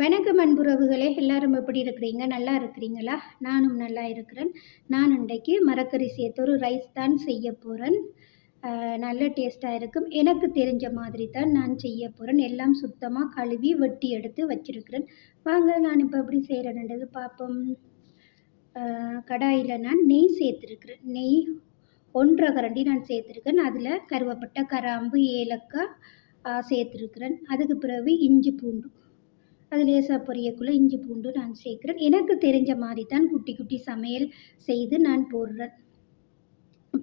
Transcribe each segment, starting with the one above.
வணக்கம் அன்புறவுகளே, எல்லாரும் எப்படி இருக்கிறீங்க? நல்லா இருக்கிறீங்களா? நானும் நல்லா இருக்கிறேன். நான் இன்றைக்கு மரக்கறி சேர்த்து ஒரு ரைஸ் தான் செய்ய போகிறேன். நல்ல டேஸ்ட்டாக இருக்கும். எனக்கு தெரிஞ்ச மாதிரி தான் நான் செய்ய போகிறேன். எல்லாம் சுத்தமாக கழுவி வெட்டி எடுத்து வச்சிருக்கிறேன். வாங்க நான் இப்போ எப்படி செய்கிறேன்ன்றது பார்ப்போம். கடாயில் நான் நெய் சேர்த்துருக்கிறேன். நெய் 1.5 கரண்டி நான் சேர்த்துருக்கேன். அதில் கருவேப்பிலை, கிராம்பு, ஏலக்காய் சேர்த்துருக்கிறேன். அதுக்கு பிறகு இஞ்சி பூண்டு, அது லேசாக பொரியக்குள்ளே இஞ்சி பூண்டு நான் சேர்க்குறேன். எனக்கு தெரிஞ்ச மாதிரி தான் குட்டி குட்டி சமையல் செய்து நான் போடுறேன்.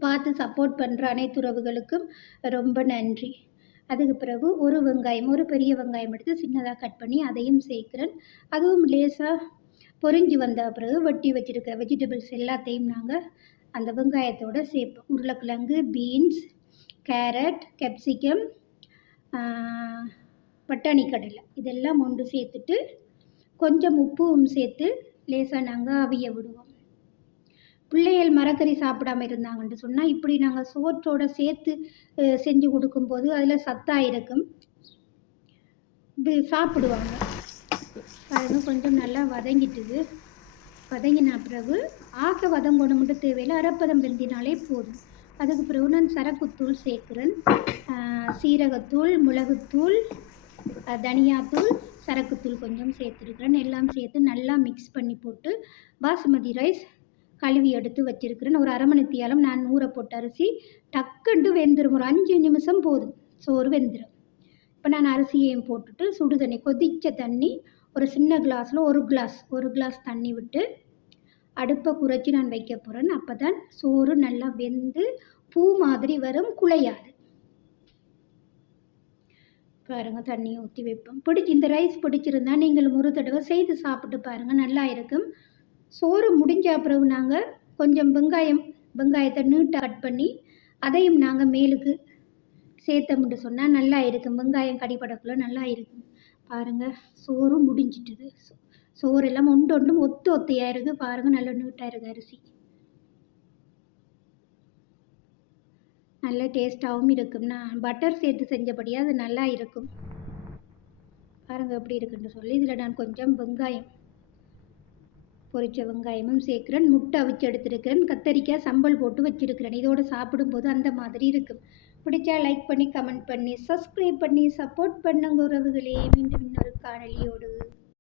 பார்த்து சப்போர்ட் பண்ணுற அனைத்து உறவுகளுக்கும் ரொம்ப நன்றி. அதுக்கு பிறகு ஒரு வெங்காயம், ஒரு பெரிய வெங்காயம் எடுத்து சின்னதாக கட் பண்ணி அதையும் சேர்க்குறேன். அதுவும் லேசாக பொரிஞ்சு வந்த பிறகு வெட்டி வச்சுருக்க வெஜிடபிள்ஸ் எல்லாத்தையும் நாங்கள் அந்த வெங்காயத்தோடு சேர்ப்போம். உருளைக்கிழங்கு, பீன்ஸ், கேரட், கேப்சிகம், பட்டாணி கடலை இதெல்லாம் ஒன்று சேர்த்துட்டு கொஞ்சம் உப்பும் சேர்த்து லேசாக நாங்கள் அவிய விடுவோம். பிள்ளைகள் மரக்கறி சாப்பிடாமல் இருந்தாங்கன்னு சொன்னால் இப்படி நாங்கள் சோற்றோடு சேர்த்து செஞ்சு கொடுக்கும்போது அதில் சத்தாக இருக்கும், இது சாப்பிடுவாங்க. அது கொஞ்சம் நல்லா வதங்கிட்டுது. வதங்கின பிறகு ஆக்க வதங்கணும் மட்டும் தேவையில்லை, அரைப்பதம் வெந்தினாலே போதும். அதுக்கு பிறகு நான் சரக்குத்தூள் சேர்க்குறேன். சீரகத்தூள், மிளகுத்தூள், தனியாத்தூள், சரக்குத்தூள் கொஞ்சம் சேர்த்துருக்குறேன். எல்லாம் சேர்த்து நல்லா மிக்ஸ் பண்ணி போட்டு பாசுமதி ரைஸ் கழுவி எடுத்து வச்சுருக்கிறேன். ஒரு அரை மணி நேரம் நான் ஊற போட்ட அரிசி டக்குண்டு வெந்துடும். ஒரு 5 நிமிஷம் போதும், சோறு வெந்துடும். இப்போ நான் அரிசியையும் போட்டுட்டு சுடு தண்ணி, கொதித்த தண்ணி ஒரு சின்ன கிளாஸில் ஒரு கிளாஸ் தண்ணி விட்டு அடுப்பை குறைச்சி நான் வைக்க போகிறேன். அப்போ தான் சோறு நல்லா வெந்து பூ மாதிரி வரும், குழையாது. பாருங்கள், தண்ணியை ஊற்றி வைப்போம். இந்த ரைஸ் பிடிச்சிருந்தா நீங்களும் ஒரு தடவை செய்து சாப்பிட்டு பாருங்கள், நல்லா இருக்கும். சோறு முடிஞ்ச பிறகு நாங்கள் கொஞ்சம் வெங்காயத்தை நீட்டாக கட் பண்ணி அதையும் நாங்கள் மேலுக்கு சேர்த்தோம்னு சொன்னால் நல்லா இருக்கும். வெங்காயம் கடிப்படக்குள்ள நல்லா இருக்கும். பாருங்கள், சோறு முடிஞ்சிட்டுது. சோறு எல்லாம் ஒன்றும் ஒத்தையாக இருக்குது. பாருங்கள், நல்லா நீட்டாக இருக்குது அரிசி. நல்ல டேஸ்ட்டாகவும் இருக்கும். நான் பட்டர் சேர்த்து செஞ்சபடியாக அது நல்லா இருக்கும். பாருங்கள் எப்படி இருக்குன்னு சொல்லி. இதில் நான் கொஞ்சம் வெங்காயம், பொரிச்ச வெங்காயமும் சேர்க்குறேன். முட்டை அவிச்சு எடுத்துருக்கிறேன். கத்தரிக்காய் சம்பல் போட்டு வச்சுருக்கிறேன். இதோடு சாப்பிடும்போது அந்த மாதிரி இருக்கும். பிடிச்சா லைக் பண்ணி, கமெண்ட் பண்ணி, சப்ஸ்கிரைப் பண்ணி சப்போர்ட் பண்ணுங்க உறவுகளே. மீண்டும் இன்னொரு காணொலியோடு